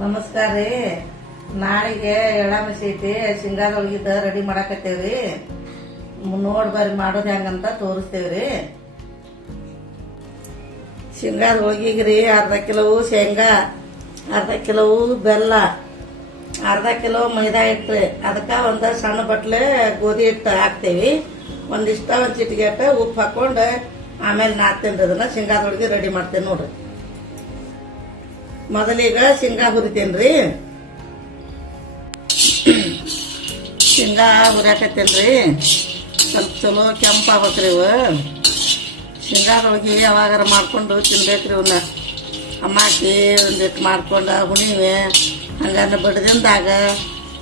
ನಮಸ್ಕಾರ ರೀ. ನಾಳೆಗೆ ಎಳ್ಳಾಮಸಿ ಐತಿ, ಶೇಂಗಾದ ಹೋಳಿಗಿದ ರೆಡಿ ಮಾಡಾಕತ್ತೇವ್ರಿ. ನೋಡಿ ಬರ್ರಿ ಮಾಡೋದು ಹೆಂಗಂತ ತೋರಿಸ್ತೇವ್ರಿ. ಶೇಂಗಾದ ಹೋಳಿಗೆಗೆ ರೀ ಅರ್ಧ ಕಿಲೋ ಶೇಂಗಾ, ಅರ್ಧ ಕಿಲೋ ಬೆಲ್ಲ, ಅರ್ಧ ಕಿಲೋ ಮೈದಾ ಹಿಟ್ಟು, ಅದಕ್ಕೆ ಒಂದು ಸಣ್ಣ ಬಟ್ಲೆ ಗೋಧಿ ಹಿಟ್ಟು ಹಾಕ್ತೇವಿ. ಒಂದು ಚಿಟಿಗೆ ಉಪ್ಪು ಹಾಕೊಂಡು ಆಮೇಲೆ ನಾದ್ತೇನೆ ರೀ. ಅದನ್ನ ಶೇಂಗಾದ ಹೋಳಿಗೆ ರೆಡಿ ಮಾಡ್ತೇನೆ ನೋಡ್ರಿ. ಮೊದಲೀಗ ಶೇಂಗಾ ಹುರಿತೇನೆ ರೀ. ಶೇಂಗಾ ಹುರಿಯಾಕತ್ತೇನೆ ರೀ. ಸ್ವಲ್ಪ ಚಲೋ ಕೆಂಪಾಗ್ಬೇಕ್ರಿ ಇವು. ಶೇಂಗಾದೊಳಗೆ ಯಾವಾಗಾರ ಮಾಡ್ಕೊಂಡು ತಿನ್ಬೇಕ್ರಿ. ಇವನ್ನ ಅಮ್ಮಾಕಿ ಒಂದಿಟ್ಟು ಮಾಡ್ಕೊಂಡು ಹುಣಿವೆ ಹಂಗನ್ನ ಬಡ್ದಿಂದಾಗ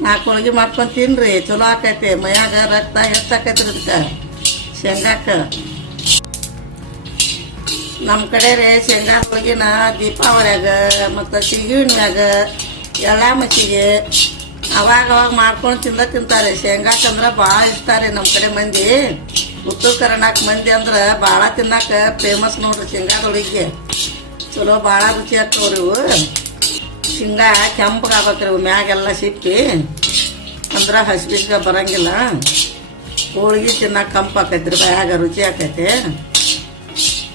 4 ಹೋಳಿಗೆ ಮಾಡ್ಕೊಂಡು ತಿನ್ರಿ. ಚಲೋ ಆಕೈತಿ. ಮೈಯಾಗ ರಕ್ತ ಹೆಚ್ಚಾಕೈತ್ರಿ ಇದಕ್ಕೆ ಶೇಂಗಾಕ್ಕೆ. ನಮ್ಮ ಕಡೆ ರೀ ಶೇಂಗಾ ಹೋಳಿಗೆನ ದೀಪಾವಳಿಯಾಗ ಮತ್ತು ಸಿಹಿಣ್ಯಾಗ ಎಳ್ಳಾಮಸಿಗೆ ಅವಾಗ ಮಾಡ್ಕೊಂಡು ತಿಂತಾರೆ. ಶೇಂಗಾಕಂದ್ರೆ ಭಾಳ ಇಷ್ಟ ರೀ ನಮ್ಮ ಕಡೆ ಮಂದಿ. ಉತ್ತರ ಕರ್ನಾಟಕ ಮಂದಿ ಅಂದ್ರೆ ಭಾಳ ತಿನ್ನಕ್ಕೆ ಫೇಮಸ್ ನೋಡ್ರಿ ಶೇಂಗಾದ ಹೋಳಿಗೆ. ಚಲೋ ಭಾಳ ರುಚಿ ಆಗ್ತವ್ರಿ ಇವು. ಶೇಂಗಾ ಕೆಂಪಗೆ ಆಗ್ಬೇಕ್ರಿ ಇವು, ಮ್ಯಾಗೆಲ್ಲ ಸಿಪ್ಪಿ ಅಂದ್ರೆ ಹಸಿಬಿಸ್ಗೆ ಬರಂಗಿಲ್ಲ. ಹೋಳಿಗೆ ತಿನ್ನಕ್ಕೆ ಕಂಪು ಆಕೈತ್ರಿ, ಬಾಯಾಗ ರುಚಿ ಆಕೈತಿ.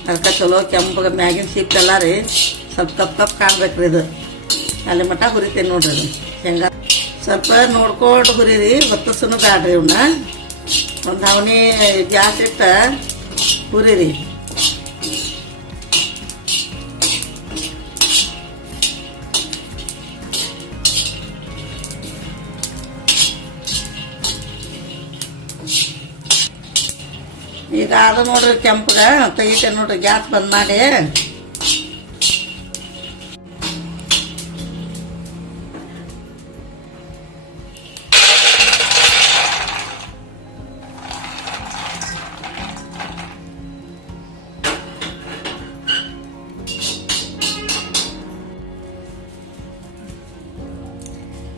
ಅದಕ್ಕೆ ಚಲೋ ಕೆಂಪಗೆ ಮ್ಯಾಗಿನ ಸಿಪ್ಪೆಲ್ಲ ರೀ ಸ್ವಲ್ಪ ಕಪ್ ಕಾಣ್ಬೇಕ್ರಿ. ಇದು ಅಲ್ಲಿ ಮಟ್ಟ ಹುರಿತೇನೆ ನೋಡ್ರಿ. ಅದು ಶೇಂಗಾ ಸ್ವಲ್ಪ ನೋಡ್ಕೊಂಡು ಹುರಿರಿ, ಹೊತ್ತಸನು ಬ್ಯಾಡ್ರಿ. ಇವನ್ನ ಒಂದು ಅವನಿ ಗ್ಯಾಸ್ ಇಟ್ಟ ಹುರಿರಿ. ಈಗ ಅದು ನೋಡ್ರಿ ಕೆಂಪಗ ತೆಗಿತೇನೆ ನೋಡ್ರಿ. ಗ್ಯಾಸ್ ಬಂದ್ ಮಾಡಿ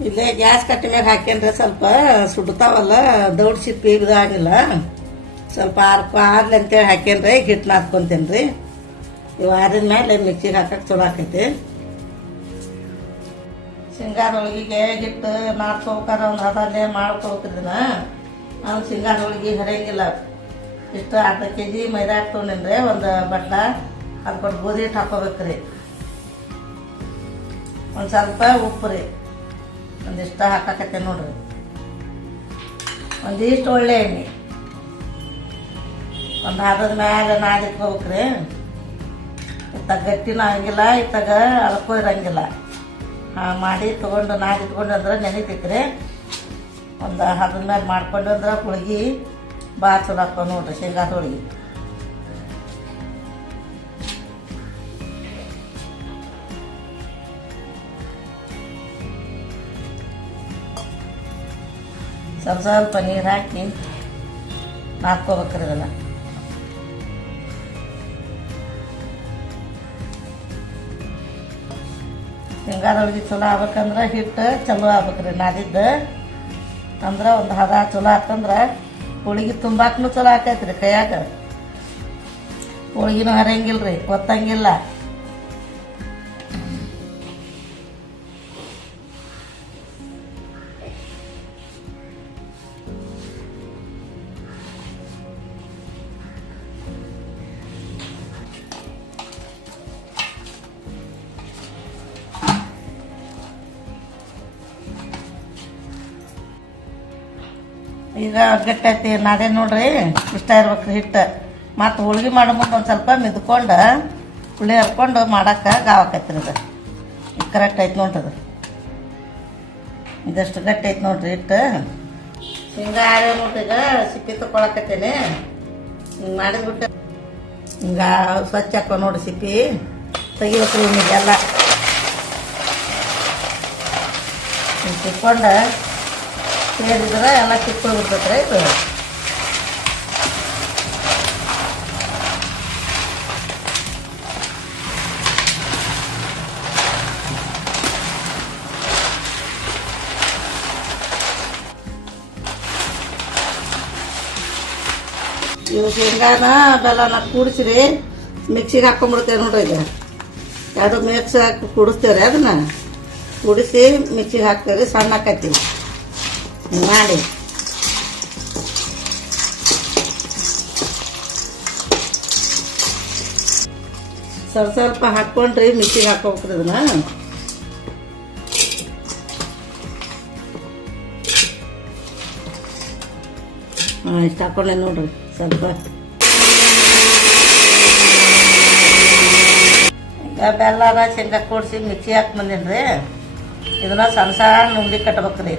ಇಲ್ಲೇ ಗ್ಯಾಸ್ ಕಟ್ಟಿ ಮ್ಯಾಗ ಹಾಕೇನ್ರಿ. ಸ್ವಲ್ಪ ಸುಡ್ತಾವಲ್ಲ, ದೌಡ್ ಸಿಪ್ಪಿ ಇದಾಗಿಲ್ಲ. ಸ್ವಲ್ಪ ಆರ್ಲಿ ಅಂತೇಳಿ ಹಾಕೇನ್ರಿ. ಹಿಟ್ಟು ನಾದ್ಕೊಂತೇನೆ ರೀ. ಇವು ಆರಿದ ಮೇಲೆ ಮಿಕ್ಸಿಗೆ ಹಾಕಕ್ಕೆ ಚಲೋ ಆಕೈತಿ. ಶೇಂಗಾದ ಹೋಳಿಗೆಗೆ ಹಿಟ್ಟು ನಾದ್ಕೋಬೇಕಾರ ಒಂದು ಅದಲ್ಲೇ ಮಾಡ್ಕೋಬೇಕ್ರಿ. ಇದನ್ನ ನಾವು ಶೇಂಗಾದ ಹೋಳಿಗೆ ಹರಿಯಂಗಿಲ್ಲ. ಇಷ್ಟು ಅರ್ಧ kg ಮೈದಾ ಹಿಟ್ಟು ತೊಗೊಂಡೇನ್ರಿ. ಒಂದು ಬಟ್ಲ ಅದ್ಕೊಂಡು ಗೋಧಿ ಹಿಟ್ಟು ಹಾಕೋಬೇಕ್ರಿ. ಒಂದು ಸ್ವಲ್ಪ ಉಪ್ಪು ರೀ ಒಂದಿಷ್ಟ ಹಾಕಾಕತ್ತೇನೆ ನೋಡ್ರಿ. ಒಂದಿಷ್ಟು ಒಳ್ಳೆ ಎಣ್ಣೆ ಒಂದು ಹದದ ಮ್ಯಾಗ ನಾದಿಟ್ಕೋಬೇಕ್ರಿ. ಇತ್ತಾಗ ಗಟ್ಟಿನೂ ಹಂಗಿಲ್ಲ, ಇತ್ತಾಗ ಅಳ್ಕೋ ಇರಂಗಿಲ್ಲ. ಮಾಡಿ ತೊಗೊಂಡು ನಾದಿಟ್ಕೊಂಡು ಅಂದ್ರೆ ನೆನಿತೈತ್ರಿ. ಒಂದು ಹದದ ಮ್ಯಾಗ ಮಾಡ್ಕೊಂಡು ಅಂದ್ರೆ ಹೋಳಿಗೆ ಭಾಳ ಚಲೋ ಹಾಕೋ ನೋಡ್ರಿ ಶೇಂಗಾದ ಹೋಳಿಗೆ. ಸ್ವಲ್ಪ ಸ್ವಲ್ಪ ನೀರು ಹಾಕಿ ನಾದ್ಕೋಬೇಕ್ರಿ ಇದನ್ನ. ಶೇಂಗಾದ ಹೋಳಿಗೆ ಚಲೋ ಆಗ್ಬೇಕಂದ್ರೆ ಹಿಟ್ಟು ಚಲೋ ಆಗ್ಬೇಕ್ರಿ ನಾದಿದ್ದು. ಅಂದ್ರೆ ಒಂದು ಹದ ಚಲೋ ಹಾಕಂದ್ರೆ ಹೋಳಿಗೆ ತುಂಬಾಕೂ ಚಲೋ ಆಕೈತ್ರಿ. ಕೈಯಾಗ ಹೋಳಿಗೆನೂ ಹರಿಯಂಗಿಲ್ರಿ, ಒತ್ತಂಗಿಲ್ಲ. ಈಗ ಗಟ್ಟಿ ನಾದೇ ನೋಡ್ರಿ. ಇಷ್ಟ ಇರ್ಬೇಕ್ರಿ ಹಿಟ್ಟು. ಮತ್ತು ಹೋಳಿಗೆ ಮಾಡೋ ಮುಂದೆ ಒಂದು ಸ್ವಲ್ಪ ಮಿದ್ಕೊಂಡು ಹುಳಿ ಹರ್ಕೊಂಡು ಮಾಡಕ್ಕೆ ಗಾವಾಕೈತ್ರಿ. ಇದು ಕರೆಕ್ಟ್ ಐತೆ ನೋಡ್ರಿ. ಅದು ಇದಷ್ಟು ಗಟ್ಟಿ ಐತೆ ನೋಡ್ರಿ ಹಿಟ್ಟು. ಶೇಂಗಾ ಆರೇ ನೋಡ್ರಿ. ಈಗ ಸಿಪ್ಪಿ ತಗೊಳಕತ್ತೇನೆ. ಹಿಂಗೆ ಮಾಡಿದ್ಬಿಟ್ಟು ಹಿಂಗೆ ಸ್ವಚ್ಛ ಹಾಕೋ ನೋಡ್ರಿ. ಸಿಪ್ಪಿ ತೆಗಿಬೇಕ್ರಿ ನಿಮಗೆಲ್ಲ. ಹಿಂಗೆ ತಿಕ್ಕೊಂಡು ಸೇರಿದ್ರೆ ಎಲ್ಲ ಕಿತ್ಕೊಂಡ್ಬಿಡ್ತೈತ್ರಿ ಇದು. ಇವು ಶೇಂಗಾನ ಬೆಲ್ಲನ ಕೂಡಿಸ್ರಿ ಮಿಕ್ಸಿಗೆ ಹಾಕೊಂಡ್ಬಿಡ್ತೇವೆ ನೋಡ್ರಿ. ಇದು ಯಾವುದು ಮಿಕ್ಸ್ ಹಾಕಿ ಕೂಡಿಸ್ತೇವ್ರಿ. ಅದನ್ನ ಕುಡಿಸಿ ಮಿಕ್ಸಿಗೆ ಹಾಕ್ತೀವಿ ರೀ, ಸಣ್ಣ ಹಾಕತ್ತೀವಿ ಮಾಡಿ. ಸ್ವಲ್ಪ ಹಾಕ್ಕೊಂಡ್ರಿ ಮಿಕ್ಸಿಗೆ ಹಾಕೋಬೇಕ್ರಿ ಇದನ್ನ. ಇಷ್ಟು ಹಾಕೊಂಡೆ ನೋಡ್ರಿ. ಸ್ವಲ್ಪ ಈಗ ಬೆಲ್ಲನ ಶೇಂಗಾ ಕೂಡಿಸಿ ಮಿಕ್ಸಿ ಹಾಕಿ ಬಂದೀನಿ. ಇದನ್ನ ಸಣ್ಣ ಸಣ್ಣ ಉಂಡೆ ಕಟ್ಬೇಕ್ರಿ.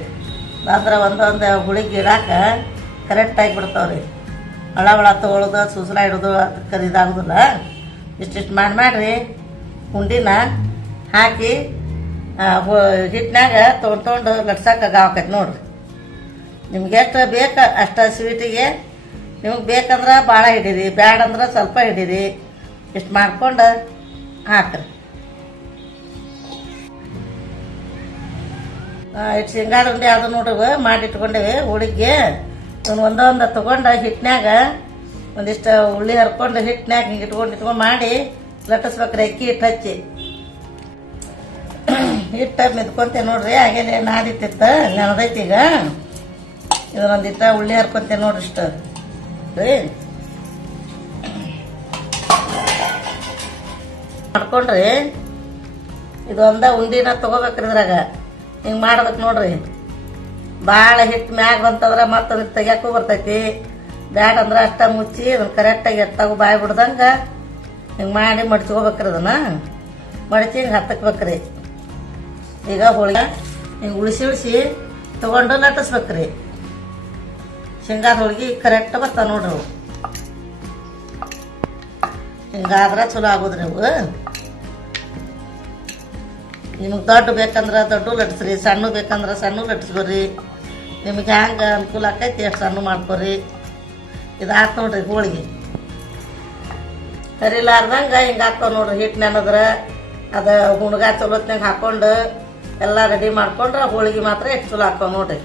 ಅಂದ್ರೆ ಒಂದೊಂದು ಹುಳಿಗೆ ಇಡಾಕ ಕರೆಕ್ಟಾಗಿ ಬಿಡ್ತಾವ್ರಿ. ಒಳ ತೊಗೊಳೋದು ಸುಸಲ ಇಡೋದು ಕರಿದಾಗೋದಿಲ್ಲ. ಇಷ್ಟಿಷ್ಟು ಮಾಡಿರಿ ಉಂಡಿನ ಹಾಕಿ ಹಿಟ್ಟಿನಾಗ ತೊಗೊಂಡು ಲಟ್ಸಕ್ಕೆ ಆಕೈತಿ ನೋಡ್ರಿ. ನಿಮ್ಗೆ ಎಷ್ಟು ಬೇಕು ಅಷ್ಟು ಸ್ವೀಟಿಗೆ. ನಿಮಗೆ ಬೇಕಂದ್ರೆ ಭಾಳ ಹಿಡೀರಿ, ಬ್ಯಾಡಂದ್ರೆ ಸ್ವಲ್ಪ ಹಿಡೀರಿ. ಇಷ್ಟು ಮಾಡ್ಕೊಂಡು ಹಾಕ್ರಿ. ಇಟ್ಟು ಶೇಂಗಾದ ಉಂಡೆ ಅದು ನೋಡ್ರಿ ಮಾಡಿಟ್ಕೊಂಡೇವಿ. ಹುಳಿಗೆ ಒಂದೊಂದು ತೊಗೊಂಡು ಹಿಟ್ಟಿನಾಗ ಒಂದಿಷ್ಟು ಉಳ್ಳಿ ಹರ್ಕೊಂಡು ಹಿಟ್ಟಿನಾಗ ಹಿಂಗೆ ಇಟ್ಕೊಂಡು ಮಾಡಿ ಲಟ್ಟಿಸ್ಬೇಕ್ರಿ. ಅಕ್ಕಿ ಹಿಟ್ಟು ಹಚ್ಚಿ ಹಿಟ್ಟು ಮೆದ್ಕೊಂತೇವೆ ನೋಡ್ರಿ. ಹಾಗೇನೆ ನಾದಿತ್ತಿತ್ತು ನೆನದೈತಿ. ಈಗ ಇದನ್ನೊಂದಿಟ್ಟ ಉಳ್ಳಿ ಹರ್ಕೊಂತೇವೆ ನೋಡ್ರಿ. ಇಷ್ಟು ರೀ ಮಾಡ್ಕೊಂಡ್ರಿ ಇದು ಒಂದ ಉಂಡಿನ ತಗೋಬೇಕ್ರಿ. ಇದ್ರಾಗ ಹಿಂಗೆ ಮಾಡ್ಬೇಕು ನೋಡ್ರಿ. ಭಾಳ ಹಿಟ್ಟು ಮ್ಯಾಗ ಬಂತಂದ್ರೆ ಮತ್ತೆ ತೆಗಿಯಕ್ಕೂ ಬರ್ತೈತಿ. ಬ್ಯಾಡ ಅಂದ್ರೆ ಅಷ್ಟ ಮುಚ್ಚಿ ಅದನ್ನ ಕರೆಕ್ಟಾಗಿ ಎತ್ತಾಗ ಬಾಯಿ ಬಿಡ್ದಂಗೆ ಹಿಂಗೆ ಮಾಡಿ ಮಡ್ಚ್ಕೋಬೇಕ್ರಿ. ಅದನ್ನ ಮಡಚಿ ಹಿಂಗೆ ಹತ್ತಕ್ಬೇಕ್ರಿ. ಈಗ ಹೋಳಿಗೆ ಹಿಂಗೆ ಉಳಿಸಿ ತೊಗೊಂಡು ಲಟ್ಟಿಸ್ಬೇಕ್ರಿ. ಶೇಂಗಾದ ಹೋಳಿಗೆ ಕರೆಕ್ಟ್ ಬರ್ತಾವ ನೋಡ್ರಿ ಅವು. ಹಿಂಗಾದ್ರೆ ಚಲೋ ಆಗೋದ್ರಿ ಅವು. ನಿಮಗೆ ದೊಡ್ಡ ಬೇಕಂದ್ರೆ ದೊಡ್ಡ ಲಟ್ಸ್ರಿ, ಸಣ್ಣ ಬೇಕಂದ್ರೆ ಸಣ್ಣ ಲಟ್ಸ್ಕೊರಿ. ನಿಮಗೆ ಹ್ಯಾಂಗೆ ಅನುಕೂಲ ಆಕೈತಿ ಅಷ್ಟು ಸಣ್ಣ ಮಾಡ್ಕೊರಿ. ಇದು ಆತು ನೋಡ್ರಿ ಹೋಳಿಗೆ. ಕರಿಲಾರ್ದಂಗೆ ಹಿಂಗೆ ಹಾಕ್ತಾವ ನೋಡ್ರಿ. ಹಿಟ್ಟು ನೆನದ್ರೆ ಅದು ಹುಣ್ಗ ಚಲೋತ್ನಾಗ ಹಾಕ್ಕೊಂಡು ಎಲ್ಲ ರೆಡಿ ಮಾಡ್ಕೊಂಡ್ರೆ ಹೋಳಿಗೆ ಮಾತ್ರ ಎಷ್ಟು ಚಲೋ ಹಾಕ್ತಾವ ನೋಡ್ರಿ.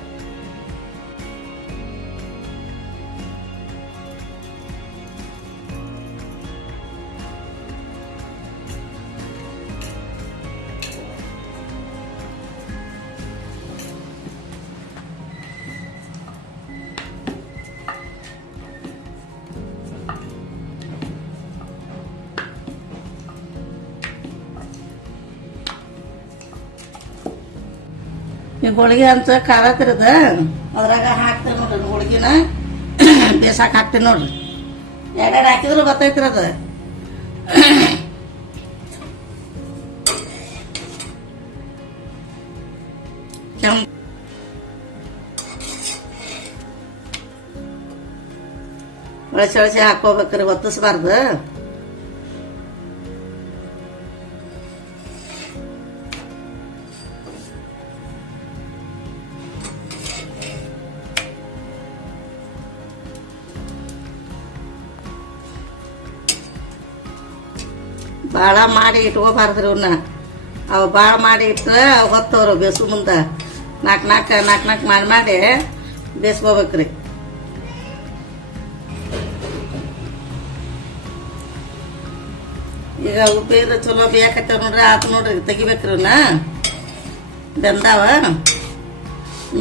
ಈ ಹೋಳಿಗೆ ಅಂತ ಖಾರ ತಿರದ ಅದ್ರಾಗ ಹಾಕ್ತೇವೆ ನೋಡ್ರಿ. ಹೋಳಿಗೆನ ಬೇಸಾಕ್ ಹಾಕ್ತೇನೆ ನೋಡ್ರಿ. ಎರಡೆರಡು ಹಾಕಿದ್ರು ಗೊತ್ತೈತ್ರಿ ಅದು. ಒಳಸಿ ಹಾಕೋಬೇಕ್ರಿ, ಒತ್ತಿಸ್ಬಾರ್ದು. ಭಾಳ ಮಾಡಿ ಇಟ್ಕೋಬಾರ್ದ್ರಿ ಅವನ್ನ. ಅವು ಭಾಳ ಮಾಡಿ ಇಟ್ಟರೆ ಹೊತ್ತವ್ರು ಬೇಸು ಮುಂದೆ. ನಾಲ್ಕು ಮಾಡಿ ಬೇಯಿಸ್ಕೋಬೇಕ್ರಿ. ಈಗ ಉಪ್ಪಿದ್ರೆ ಚಲೋ ಬೇಕತ್ತೇವೆ ನೋಡ್ರಿ. ಆತು ನೋಡ್ರಿ, ತೆಗಿಬೇಕ್ರಿ ಅವನ್ನ. ಬೆಂದಾವ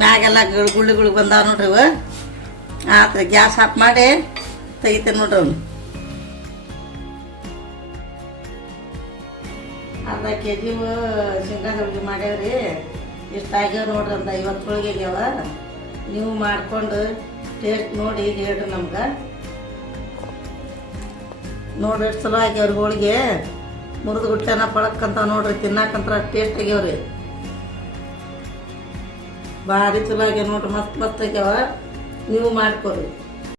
ಮ್ಯಾಗೆಲ್ಲ ಗುಳ್ಳಿ ಬಂದಾವ ನೋಡ್ರಿ ಇವು. ಆತ್ರಿ ಗ್ಯಾಸ್ ಆಫ್ ಮಾಡಿ ತೆಗಿತೇನೆ ನೋಡ್ರಿ ಅವ್ನು. ಅರ್ಧ ಕೆಜಿ ಶೇಂಗಾ ಹೋಳಿಗೆ ಮಾಡ್ಯಾವ್ರಿ. ಇಷ್ಟು ಆಗ್ಯಾವ ನೋಡ್ರಿ. ಒಂದು 50 ಹೋಳಿಗೆ ಆಗ್ಯಾವ. ನೀವು ಮಾಡ್ಕೊಂಡು ಟೇಸ್ಟ್ ನೋಡಿ ಹೇಳ್ರಿ ನಮ್ಗೆ. ನೋಡ್ರಿ ಎಷ್ಟು ಚಲೋ ಆಗ್ಯಾವ್ರಿ ಹೋಳಿಗೆ. ಮುರಿದು ಗುಟ್ಟನ ಪಳಕ್ಕಂತ ನೋಡ್ರಿ. ತಿನ್ನಾಕಂತ ಟೇಸ್ಟ್ ಆಗ್ಯಾವ್ರಿ. ಭಾರಿ ಚಲೋ ಆಗ್ಯಾವ ನೋಡ್ರಿ. ಮಸ್ತ್ ಆಗ್ಯಾವ. ನೀವು ಮಾಡ್ಕೊರಿ.